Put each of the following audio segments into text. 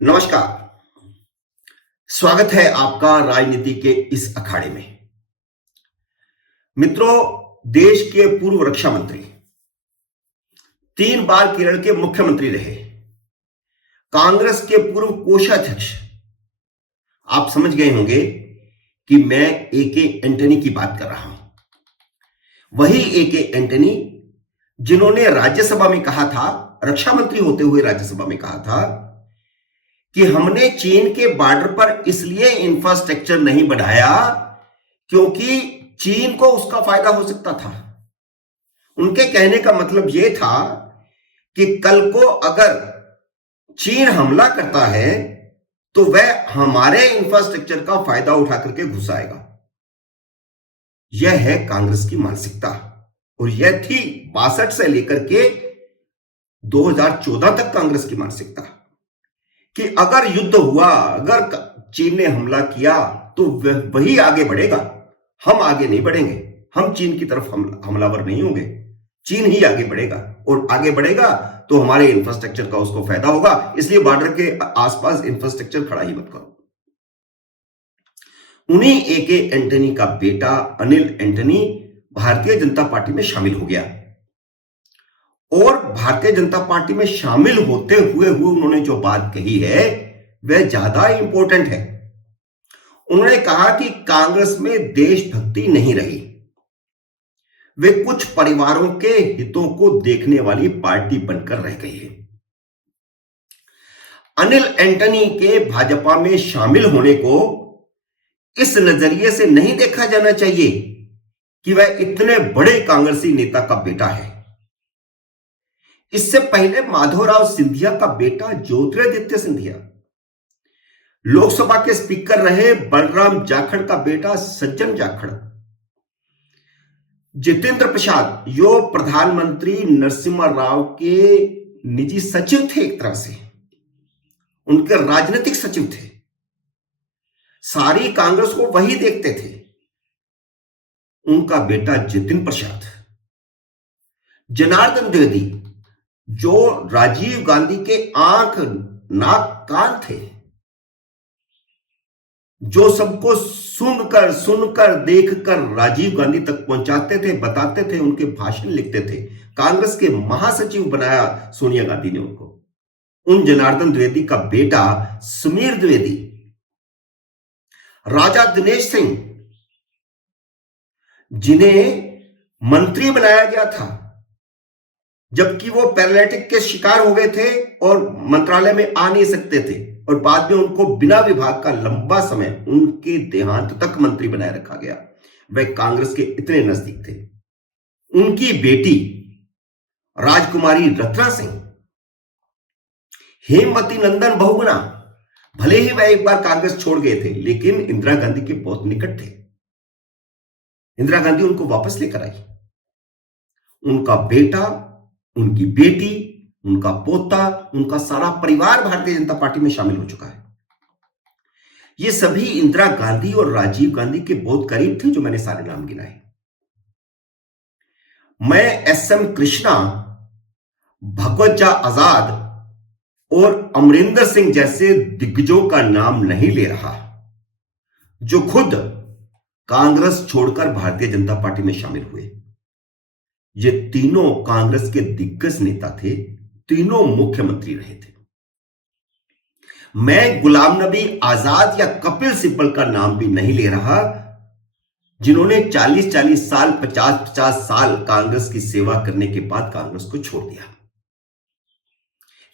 नमस्कार। स्वागत है आपका राजनीति के इस अखाड़े में। मित्रों, देश के पूर्व रक्षा मंत्री, 3 बार केरल के मुख्यमंत्री रहे, कांग्रेस के पूर्व कोषाध्यक्ष, आप समझ गए होंगे कि मैं ए.के. एंटनी की बात कर रहा हूं। वही ए.के. एंटनी जिन्होंने राज्यसभा में कहा था, रक्षा मंत्री होते हुए राज्यसभा में कहा था कि हमने चीन के बॉर्डर पर इसलिए इंफ्रास्ट्रक्चर नहीं बढ़ाया क्योंकि चीन को उसका फायदा हो सकता था। उनके कहने का मतलब यह था कि कल को अगर चीन हमला करता है तो वह हमारे इंफ्रास्ट्रक्चर का फायदा उठा करके घुस आएगा। यह है कांग्रेस की मानसिकता और यह थी 62 से लेकर के 2014 तक कांग्रेस की मानसिकता कि अगर युद्ध हुआ, अगर चीन ने हमला किया तो वही आगे बढ़ेगा, हम आगे नहीं बढ़ेंगे, हम चीन की तरफ हमलावर नहीं होंगे, चीन ही आगे बढ़ेगा और आगे बढ़ेगा तो हमारे इंफ्रास्ट्रक्चर का उसको फायदा होगा, इसलिए बॉर्डर के आसपास इंफ्रास्ट्रक्चर खड़ा ही मत करो। उन्हीं ए.के. एंटनी का बेटा अनिल एंटनी भारतीय जनता पार्टी में शामिल हो गया और भारतीय जनता पार्टी में शामिल होते हुए उन्होंने जो बात कही है वह ज्यादा इंपॉर्टेंट है। उन्होंने कहा कि कांग्रेस में देशभक्ति नहीं रही, वे कुछ परिवारों के हितों को देखने वाली पार्टी बनकर रह गई है। अनिल एंटनी के भाजपा में शामिल होने को इस नजरिए से नहीं देखा जाना चाहिए कि वह इतने बड़े कांग्रेसी नेता का बेटा है। इससे पहले माधवराव सिंधिया का बेटा ज्योतिरादित्य सिंधिया, लोकसभा के स्पीकर रहे बलराम जाखड़ का बेटा सज्जन जाखड़, जितेंद्र प्रसाद जो प्रधानमंत्री नरसिम्हा राव के निजी सचिव थे, एक तरह से उनके राजनीतिक सचिव थे, सारी कांग्रेस को वही देखते थे, उनका बेटा जितिन प्रसाद, जनार्दन द्विवेदी जो राजीव गांधी के आंख नाक कान थे, जो सबको सुनकर देखकर राजीव गांधी तक पहुंचाते थे, बताते थे, उनके भाषण लिखते थे, कांग्रेस के महासचिव बनाया सोनिया गांधी ने उनको। उन जनार्दन द्विवेदी का बेटा सुमीर द्विवेदी, राजा दिनेश सिंह जिन्हें मंत्री बनाया गया था जबकि वो पैरालिटिक के शिकार हो गए थे और मंत्रालय में आ नहीं सकते थे, और बाद में उनको बिना विभाग का लंबा समय उनके देहांत तक मंत्री बनाए रखा गया। वह कांग्रेस के इतने नजदीक थे। उनकी बेटी राजकुमारी रत्ना सिंह, हेमवती नंदन बहुगुणा, भले ही वह एक बार कांग्रेस छोड़ गए थे लेकिन इंदिरा गांधी के बहुत निकट थे। इंदिरा गांधी उनको वापस लेकर आई। उनका बेटा, उनकी बेटी, उनका पोता, उनका सारा परिवार भारतीय जनता पार्टी में शामिल हो चुका है। ये सभी इंदिरा गांधी और राजीव गांधी के बहुत करीब थे, जो मैंने सारे नाम गिनाए। मैं एस.एम. कृष्णा, भगवत झा आजाद और अमरिंदर सिंह जैसे दिग्गजों का नाम नहीं ले रहा, जो खुद कांग्रेस छोड़कर भारतीय जनता पार्टी में शामिल हुए। ये तीनों कांग्रेस के दिग्गज नेता थे, तीनों मुख्यमंत्री रहे थे। मैं गुलाम नबी आजाद या कपिल सिब्बल का नाम भी नहीं ले रहा, जिन्होंने 40-40 साल, 50-50 साल कांग्रेस की सेवा करने के बाद कांग्रेस को छोड़ दिया।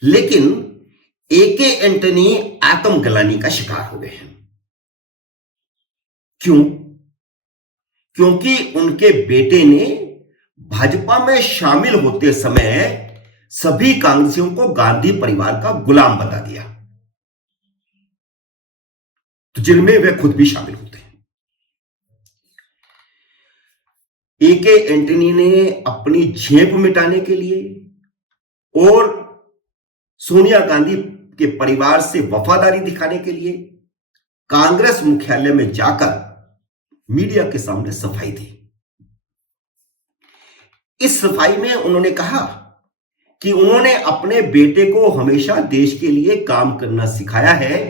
लेकिन ए.के. एंटनी आत्मग्लानि का शिकार हो गए हैं। क्यों? क्योंकि उनके बेटे ने भाजपा में शामिल होते समय सभी कांग्रेसियों को गांधी परिवार का गुलाम बता दिया, तो जिनमें वे खुद भी शामिल होते हैं। ए.के. एंटनी ने अपनी झेप मिटाने के लिए और सोनिया गांधी के परिवार से वफादारी दिखाने के लिए कांग्रेस मुख्यालय में जाकर मीडिया के सामने सफाई दी। इस सफाई में उन्होंने कहा कि उन्होंने अपने बेटे को हमेशा देश के लिए काम करना सिखाया है,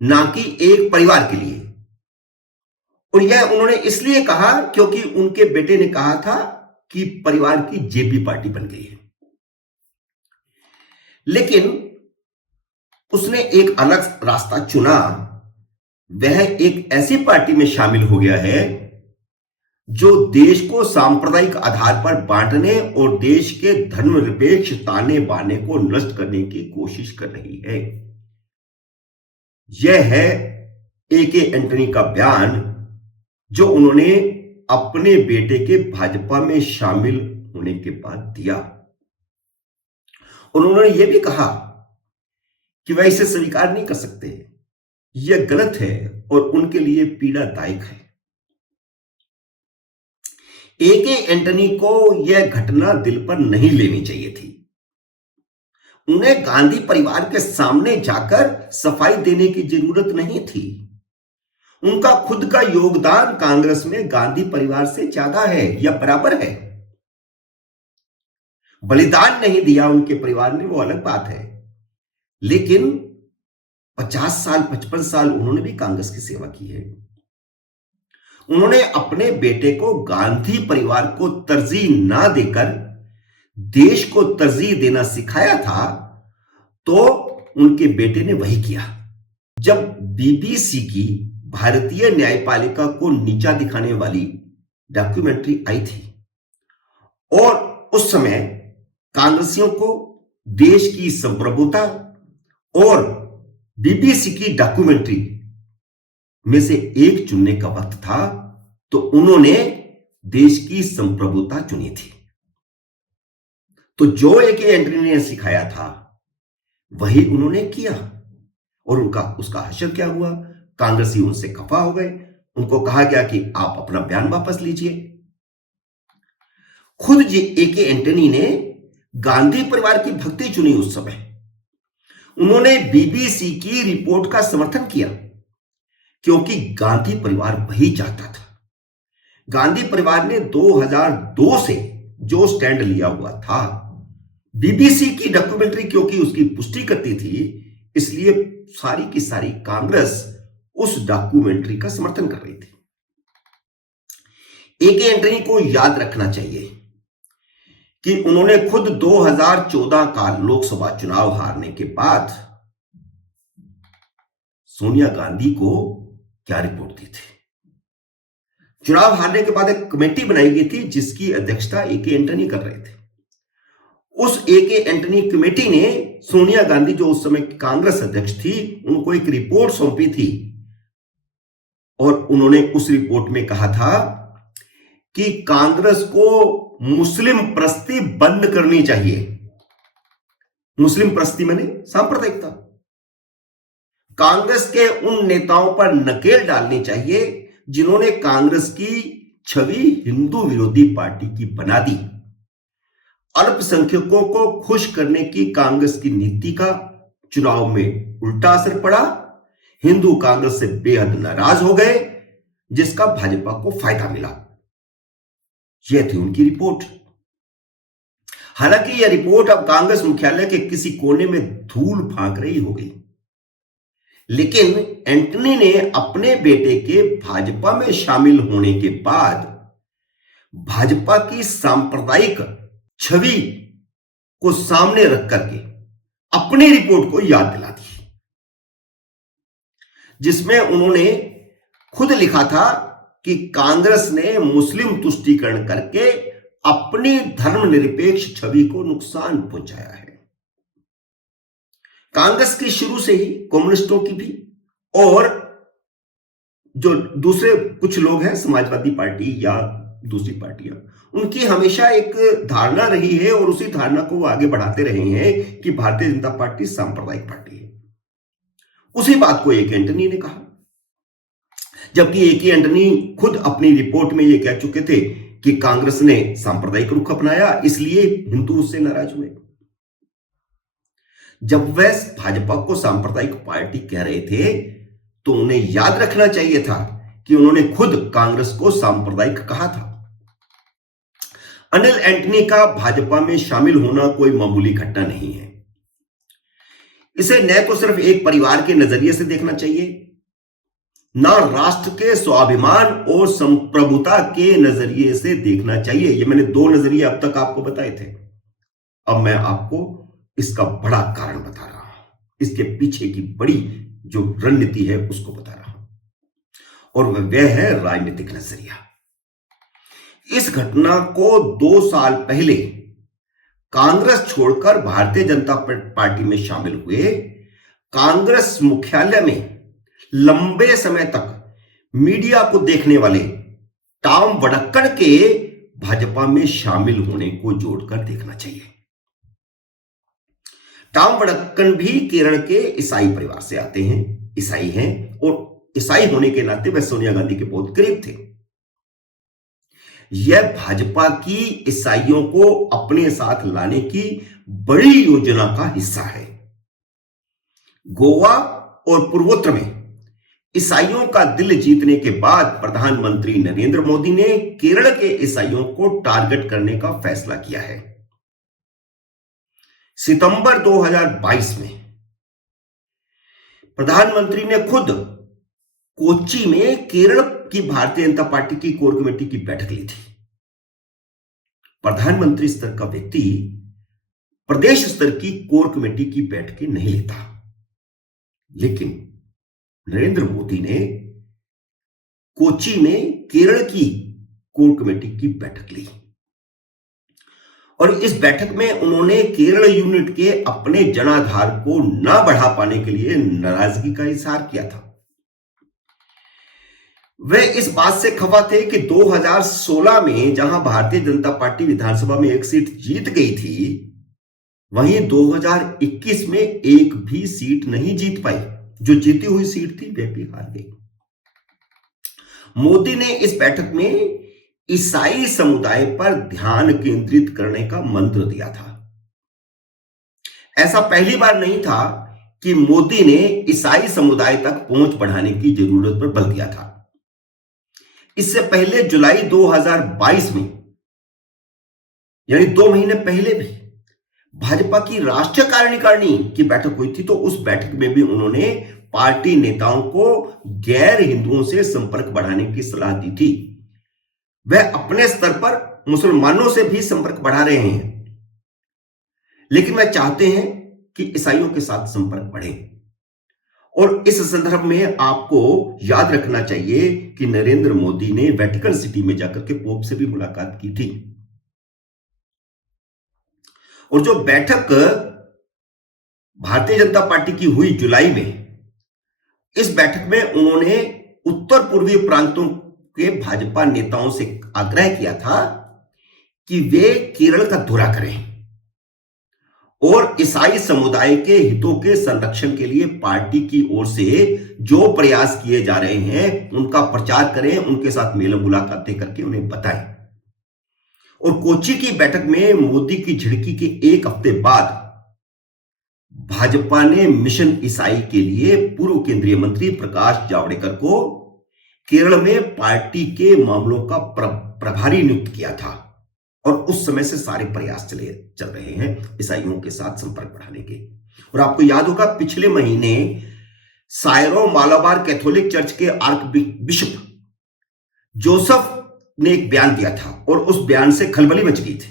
ना कि एक परिवार के लिए। और यह उन्होंने इसलिए कहा क्योंकि उनके बेटे ने कहा था कि परिवार की जेबी पार्टी बन गई है। लेकिन उसने एक अलग रास्ता चुना। वह एक ऐसी पार्टी में शामिल हो गया है जो देश को सांप्रदायिक आधार पर बांटने और देश के धर्मनिरपेक्ष ताने बाने को नष्ट करने की कोशिश कर रही है। यह है ए.के. एंटनी का बयान, जो उन्होंने अपने बेटे के भाजपा में शामिल होने के बाद दिया। उन्होंने यह भी कहा कि वह इसे स्वीकार नहीं कर सकते, यह गलत है और उनके लिए पीड़ादायक है। ए.के. एंटनी को यह घटना दिल पर नहीं लेनी चाहिए थी। उन्हें गांधी परिवार के सामने जाकर सफाई देने की जरूरत नहीं थी। उनका खुद का योगदान कांग्रेस में गांधी परिवार से ज्यादा है या बराबर है। बलिदान नहीं दिया उनके परिवार ने, वो अलग बात है, लेकिन 50 साल 55 साल उन्होंने भी कांग्रेस की सेवा की है। उन्होंने अपने बेटे को गांधी परिवार को तरजीह ना देकर देश को तरजीह देना सिखाया था, तो उनके बेटे ने वही किया। जब बीबीसी की भारतीय न्यायपालिका को नीचा दिखाने वाली डॉक्यूमेंट्री आई थी और उस समय कांग्रेसियों को देश की संप्रभुता और बीबीसी की डॉक्यूमेंट्री में से एक चुनने का वक्त था, तो उन्होंने देश की संप्रभुता चुनी थी। तो जो ए.के. एंटनी ने सिखाया था वही उन्होंने किया और उसका हश्र क्या हुआ? कांग्रेसी उनसे खफा हो गए। उनको कहा गया कि आप अपना बयान वापस लीजिए। खुद ए.के. एंटनी ने गांधी परिवार की भक्ति चुनी उस समय। उन्होंने बीबीसी की रिपोर्ट का समर्थन किया क्योंकि गांधी परिवार वही चाहता था। गांधी परिवार ने 2002 से जो स्टैंड लिया हुआ था, बीबीसी की डॉक्यूमेंट्री क्योंकि उसकी पुष्टि करती थी, इसलिए सारी की सारी कांग्रेस उस डॉक्यूमेंट्री का समर्थन कर रही थी। ए.के. एंटनी को याद रखना चाहिए कि उन्होंने खुद 2014 का लोकसभा चुनाव हारने के बाद सोनिया गांधी को क्या रिपोर्ट दी थी। चुनाव हारने के बाद एक कमेटी बनाई गई थी जिसकी अध्यक्षता ए.के. एंटनी कर रहे थे। उस ए.के. एंटनी कमेटी ने सोनिया गांधी, जो उस समय कांग्रेस अध्यक्ष थी, उनको एक रिपोर्ट सौंपी थी और उन्होंने उस रिपोर्ट में कहा था कि कांग्रेस को मुस्लिम प्रस्ती बंद करनी चाहिए। मुस्लिम प्रस्ती माने सांप्रदायिकता। कांग्रेस के उन नेताओं पर नकेल डालनी चाहिए जिन्होंने कांग्रेस की छवि हिंदू विरोधी पार्टी की बना दी। अल्पसंख्यकों को खुश करने की कांग्रेस की नीति का चुनाव में उल्टा असर पड़ा। हिंदू कांग्रेस से बेहद नाराज हो गए, जिसका भाजपा को फायदा मिला। यह थी उनकी रिपोर्ट। हालांकि यह रिपोर्ट अब कांग्रेस मुख्यालय के किसी कोने में धूल फांक रही हो गई, लेकिन एंटनी ने अपने बेटे के भाजपा में शामिल होने के बाद भाजपा की सांप्रदायिक छवि को सामने रख करके अपनी रिपोर्ट को याद दिला दी, जिसमें उन्होंने खुद लिखा था कि कांग्रेस ने मुस्लिम तुष्टीकरण करके अपनी धर्मनिरपेक्ष छवि को नुकसान पहुंचाया है। कांग्रेस की शुरू से ही, कम्युनिस्टों की भी, और जो दूसरे कुछ लोग हैं, समाजवादी पार्टी या दूसरी पार्टियां, उनकी हमेशा एक धारणा रही है और उसी धारणा को वो आगे बढ़ाते रहे हैं कि भारतीय जनता पार्टी सांप्रदायिक पार्टी है। उसी बात को ए.के. एंटनी ने कहा, जबकि ए.के. एंटनी खुद अपनी रिपोर्ट में यह कह चुके थे कि कांग्रेस ने सांप्रदायिक रुख अपनाया, इसलिए हिंदू उससे नाराज हुए। जब वह भाजपा को सांप्रदायिक पार्टी कह रहे थे, तो उन्हें याद रखना चाहिए था कि उन्होंने खुद कांग्रेस को सांप्रदायिक कहा था। अनिल एंटनी का भाजपा में शामिल होना कोई मामूली घटना नहीं है। इसे न तो सिर्फ एक परिवार के नजरिए से देखना चाहिए, ना राष्ट्र के स्वाभिमान और संप्रभुता के नजरिए से देखना चाहिए। ये मैंने दो नजरिए अब तक आपको बताए थे। अब मैं आपको इसका बड़ा कारण बता रहा हूं, इसके पीछे की बड़ी जो रणनीति है उसको बता रहा हूं, और वह है राजनीतिक नजरिया। इस घटना को 2 साल पहले कांग्रेस छोड़कर भारतीय जनता पार्टी में शामिल हुए कांग्रेस मुख्यालय में लंबे समय तक मीडिया को देखने वाले टॉम वडक्कन के भाजपा में शामिल होने को जोड़कर देखना चाहिए। टॉम वडक्कन भी केरल के ईसाई परिवार से आते हैं, ईसाई हैं, और ईसाई होने के नाते वह सोनिया गांधी के बहुत करीब थे। यह भाजपा की ईसाइयों को अपने साथ लाने की बड़ी योजना का हिस्सा है। गोवा और पूर्वोत्तर में ईसाइयों का दिल जीतने के बाद प्रधानमंत्री नरेंद्र मोदी ने केरल के ईसाइयों को टारगेट करने का फैसला किया है। सितंबर 2022 में प्रधानमंत्री ने खुद कोच्चि में केरल की भारतीय जनता पार्टी की कोर कमेटी की बैठक ली थी। प्रधानमंत्री स्तर का व्यक्ति प्रदेश स्तर की कोर कमेटी की बैठकें नहीं लेता, लेकिन नरेंद्र मोदी ने कोच्चि में केरल की कोर कमेटी की बैठक ली, और इस बैठक में उन्होंने केरल यूनिट के अपने जनाधार को न बढ़ा पाने के लिए नाराजगी का इजहार किया था। वे इस बात से खफा थे कि 2016 में जहां भारतीय जनता पार्टी विधानसभा में एक सीट जीत गई थी, वहीं 2021 में एक भी सीट नहीं जीत पाई। जो जीती हुई सीट थी वह भी हार गई। मोदी ने इस बैठक में ईसाई समुदाय पर ध्यान केंद्रित करने का मंत्र दिया था। ऐसा पहली बार नहीं था कि मोदी ने ईसाई समुदाय तक पहुंच बढ़ाने की जरूरत पर बल दिया था। इससे पहले जुलाई 2022 में, यानी 2 महीने पहले भी भाजपा की राष्ट्रीय कार्यकारिणी की बैठक हुई थी, तो उस बैठक में भी उन्होंने पार्टी नेताओं को गैर हिंदुओं से संपर्क बढ़ाने की सलाह दी थी। वह अपने स्तर पर मुसलमानों से भी संपर्क बढ़ा रहे हैं, लेकिन वह चाहते हैं कि ईसाइयों के साथ संपर्क बढ़े। और इस संदर्भ में आपको याद रखना चाहिए कि नरेंद्र मोदी ने वेटिकन सिटी में जाकर के पोप से भी मुलाकात की थी। और जो बैठक भारतीय जनता पार्टी की हुई जुलाई में, इस बैठक में उन्होंने उत्तर पूर्वी प्रांतों के भाजपा नेताओं से आग्रह किया था कि वे केरल का दौरा करें और ईसाई समुदाय के हितों के संरक्षण के लिए पार्टी की ओर से जो प्रयास किए जा रहे हैं उनका प्रचार करें, उनके साथ मेल मुलाकातें करके उन्हें बताएं। और कोच्चि की बैठक में मोदी की झिड़की के एक हफ्ते बाद भाजपा ने मिशन ईसाई के लिए पूर्व केंद्रीय मंत्री प्रकाश जावड़ेकर को केरल में पार्टी के मामलों का प्रभारी नियुक्त किया था, और उस समय से सारे प्रयास चल रहे हैं ईसाइयों के साथ संपर्क बढ़ाने के। और आपको याद होगा पिछले महीने सायरो मालाबार कैथोलिक चर्च के आर्क बिशप जोसेफ ने एक बयान दिया था, और उस बयान से खलबली मच गई थी,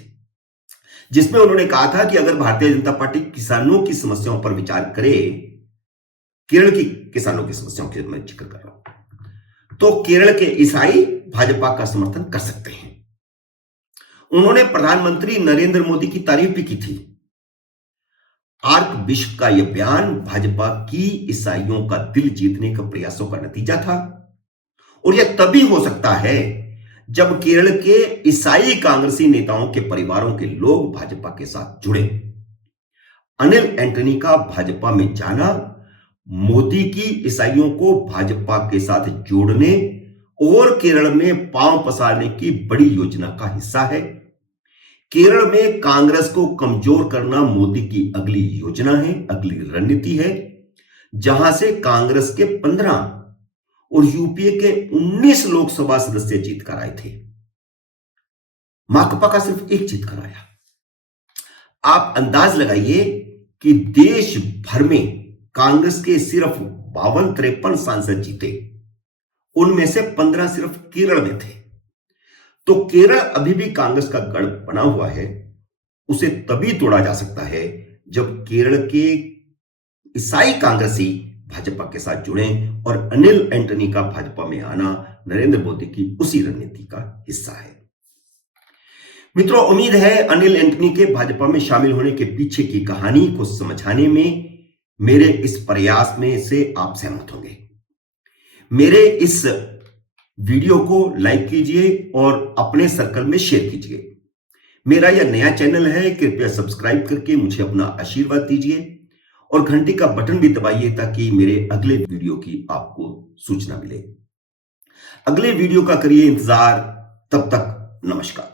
जिसमें उन्होंने कहा था कि अगर भारतीय जनता पार्टी किसानों की समस्याओं पर विचार करे, केरल की किसानों की समस्याओं के मैं जिक्र कर रहा हूं, तो केरल के ईसाई भाजपा का समर्थन कर सकते हैं। उन्होंने प्रधानमंत्री नरेंद्र मोदी की तारीफ भी की थी। आर्क बिशप का यह बयान भाजपा की ईसाइयों का दिल जीतने का प्रयासों का नतीजा था, और यह तभी हो सकता है जब केरल के ईसाई कांग्रेसी नेताओं के परिवारों के लोग भाजपा के साथ जुड़े। अनिल एंटनी का भाजपा में जाना मोदी की ईसाइयों को भाजपा के साथ जोड़ने और केरल में पांव पसारने की बड़ी योजना का हिस्सा है। केरल में कांग्रेस को कमजोर करना मोदी की अगली योजना है, अगली रणनीति है, जहां से कांग्रेस के 15 और यूपीए के 19 लोकसभा सदस्य जीतकर आए थे। माकपा का सिर्फ एक जीत कराया। आप अंदाज लगाइए कि देश भर में कांग्रेस के सिर्फ 52-53 सांसद जीते, उनमें से 15 सिर्फ केरल में थे। तो केरल अभी भी कांग्रेस का गढ़ बना हुआ है। उसे तभी तोड़ा जा सकता है जब केरल के ईसाई कांग्रेसी भाजपा के साथ जुड़े, और अनिल एंटनी का भाजपा में आना नरेंद्र मोदी की उसी रणनीति का हिस्सा है। मित्रों, उम्मीद है अनिल एंटनी के भाजपा में शामिल होने के पीछे की कहानी को समझाने में मेरे इस प्रयास में से आप सहमत होंगे। मेरे इस वीडियो को लाइक कीजिए और अपने सर्कल में शेयर कीजिए। मेरा यह नया चैनल है, कृपया सब्सक्राइब करके मुझे अपना आशीर्वाद दीजिए और घंटी का बटन भी दबाइए ताकि मेरे अगले वीडियो की आपको सूचना मिले। अगले वीडियो का करिए इंतजार। तब तक नमस्कार।